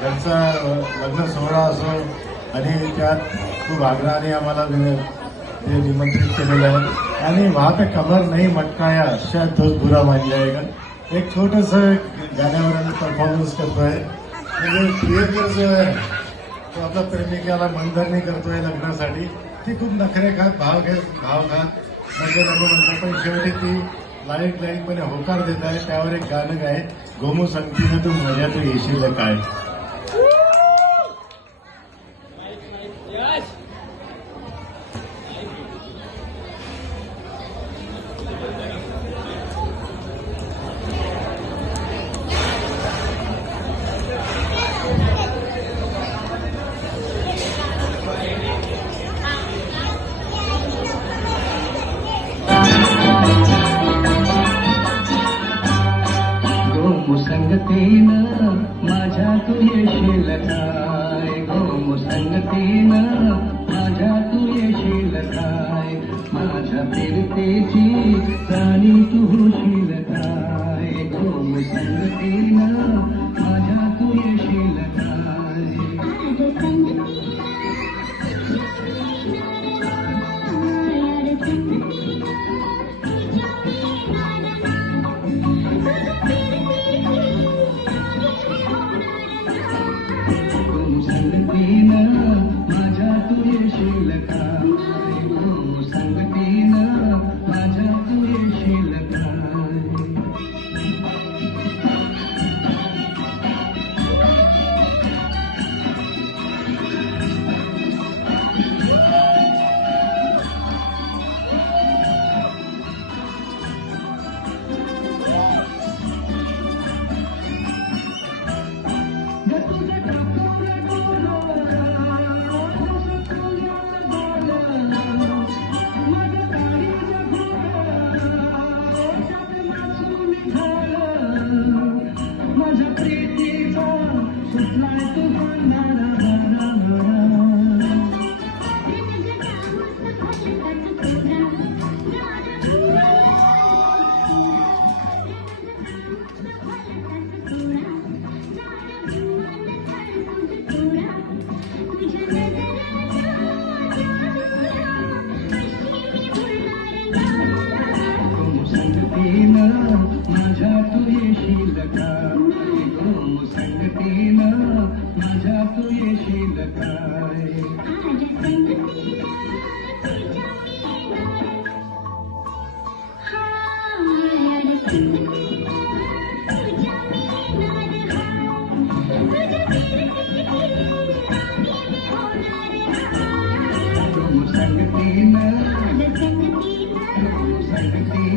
त्यांचा लग्न सोहळा असो आणि त्यात खूप आग्रहाने आम्हाला ते निमंत्रित केलेलं आहे आणि वहाँ पे कमर नहीं मटकाया शायद दोस्त बुरा मान जाएगा. एक छोटस गाण्यावर आम्ही परफॉर्मन्स करतोय. म्हणजे प्रियकर जो आहे तो आपल्या प्रेमिकेला मनधरणी करतोय लग्नासाठी. ती खूप नखरेखात भावघात नको नको म्हणतात, पण शेवटी ती लाईटपणे होकार देत आहे. त्यावर एक गाणं आहे, गोमू संगतीनं तू मजा तू येशील काय. संगतीनं माझ्या तू येशील काय. गो संगतीनं माझ्या तू येशील काय. माझ्या फिरतेची राणी तू होशील काय. गो संगतीनं माझ्या तू येशील काय. माझ्या तू येशील काय. गो संगतीनं माझ्या तू येशील काय. संगतीनं